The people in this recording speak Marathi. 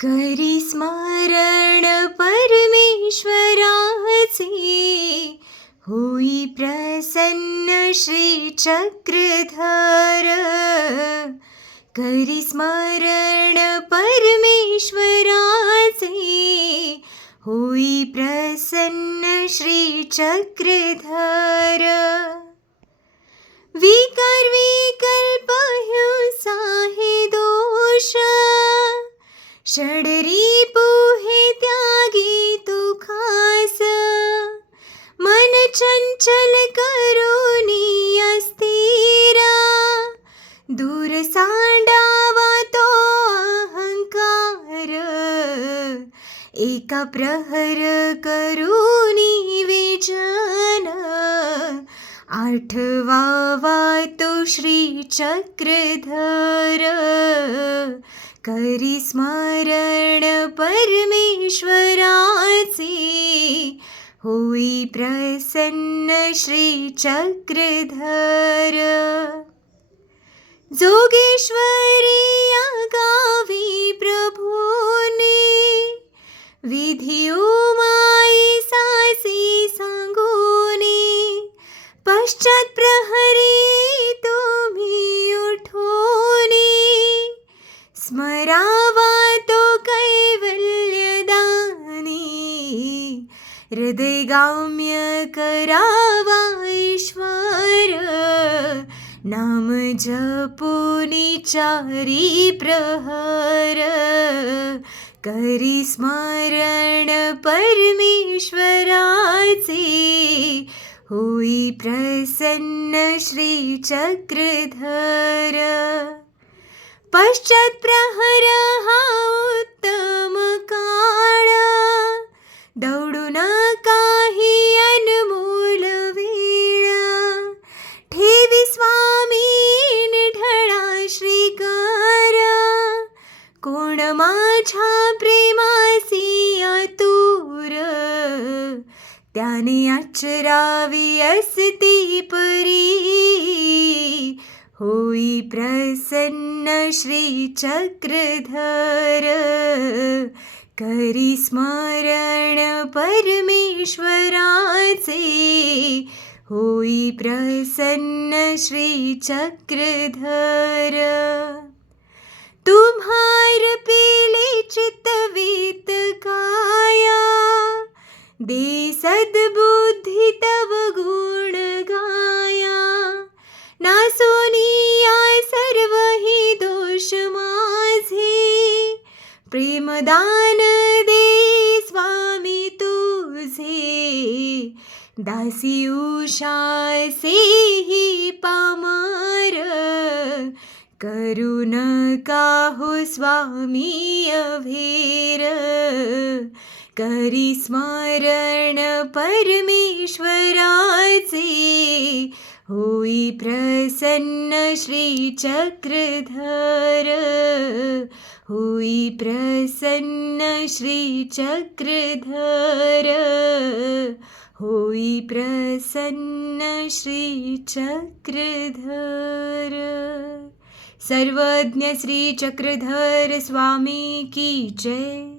करी स्मरण परमेश्वराचे, होई प्रसन्न श्री चक्रधर. करी स्मरण परमेश्वराचे, होई प्रसन्न श्री चक्रधर. विकार विकल्प हिंसा हे दोष, षडरिपु हे त्यागी तू खास. मन चंचल करुनी अस्थिर, दूर सांडावा तो अहंकार. एका प्रहर करुनी विजन, आठवावा तो श्री चक्रधर. करी स्मरण परमेश्वराचे, होई प्रसन्न श्री चक्रधर. जोगेश्वरी या गावी प्रभूने, विधी उमाई सासी सांगूने. पश्चात प्रहरी तुम्ही उठोनी, स्मरावा तो कैवल्यदानी. हृदयगाम्य करावा ईश्वर, नाम जपुनी चारी प्रहर. करी स्मरण परमेश्वराचे, होई प्रसन्न श्री चक्रधर. पश्चात प्रहर हा उत्तम काळ, दौडू काही अनमोल वेळ. ठेवी स्वामी निढळा श्रीकर, कोण माझ्या प्रेमासी आतुर. त्याने आचरावी असती परी, होई प्रसन्न श्री चक्रधर. करी स्मरण परमेश्वराचे, होई प्रसन्न श्री चक्रधर. तुम्हार पेले चित्तवीत काया, दे सद्बुद्धी तव गुण गाया. नासोनिया सर्व ही दोष माझे, प्रेमदान दे स्वामी तुझे. दासी उषासे ही पामर, करू नका हो स्वामी अभेर. करी स्मरण परमेश्वराचे, होई प्रसन्न श्री चक्रधर. होई प्रसन्न श्री चक्रधर. होई प्रसन्न श्री चक्रधर. सर्वज्ञ श्री चक्रधर स्वामी की जय.